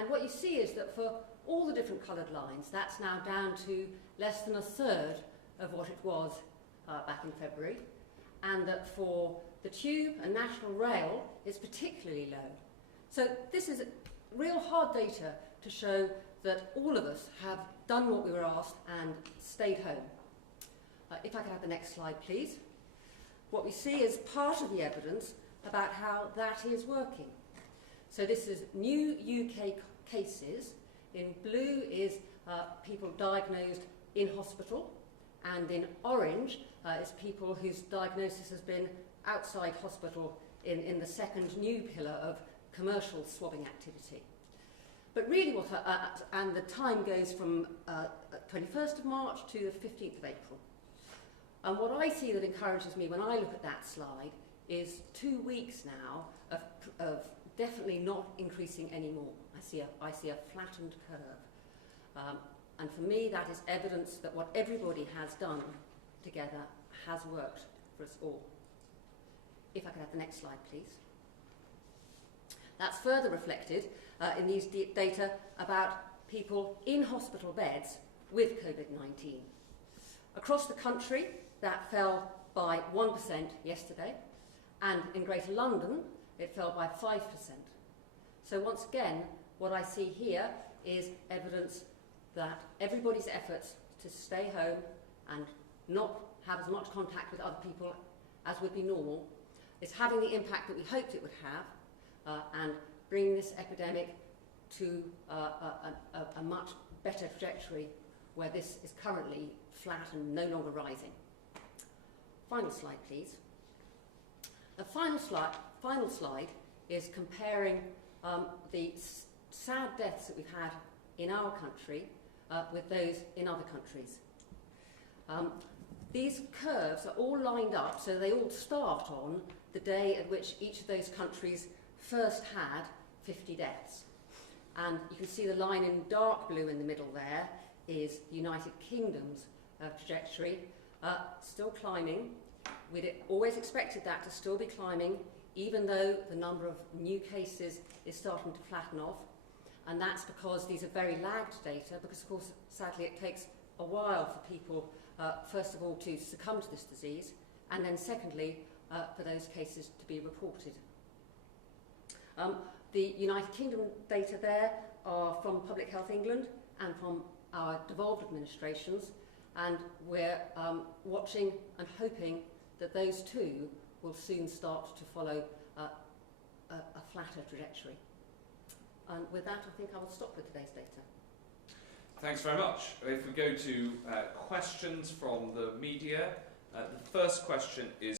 And what you see is that for all the different coloured lines, that's now down to less than a third of what it was back in February, and that for the Tube and National Rail, it's particularly low. So this is real hard data to show that all of us have done what we were asked and stayed home. If I could have the next slide, please. What we see is part of the evidence about how that is working. So this is new UK cases. In blue is people diagnosed in hospital, and in orange is people whose diagnosis has been outside hospital in the second new pillar of commercial swabbing activity. But really and the time goes from 21st of March to the 15th of April. And what I see that encourages me when I look at that slide is 2 weeks now of definitely not increasing anymore. I see a flattened curve. And for me, that is evidence that what everybody has done together has worked for us all. If I could have the next slide, please. That's further reflected in these data about people in hospital beds with COVID-19. Across the country, that fell by 1% yesterday, and in Greater London, it fell by 5%. So once again, what I see here is evidence that everybody's efforts to stay home and not have as much contact with other people as would be normal is having the impact that we hoped it would have, and bringing this epidemic to a much better trajectory where this is currently flat and no longer rising. Final slide, please. The final slide is comparing the sad deaths that we've had in our country with those in other countries. These curves are all lined up, so they all start on the day at which each of those countries first had 50 deaths. And you can see the line in dark blue in the middle there is the United Kingdom's trajectory, still climbing. We'd always expected that to still be climbing, even though the number of new cases is starting to flatten off. And that's because these are very lagged data, because of course, sadly, it takes a while for people, first of all, to succumb to this disease, and then secondly, for those cases to be reported. The United Kingdom data there are from Public Health England and from our devolved administrations, and we're watching and hoping that those two will soon start to follow a flatter trajectory. And with that, I think I will stop with today's data. Thanks very much. If we go to questions from the media, the first question is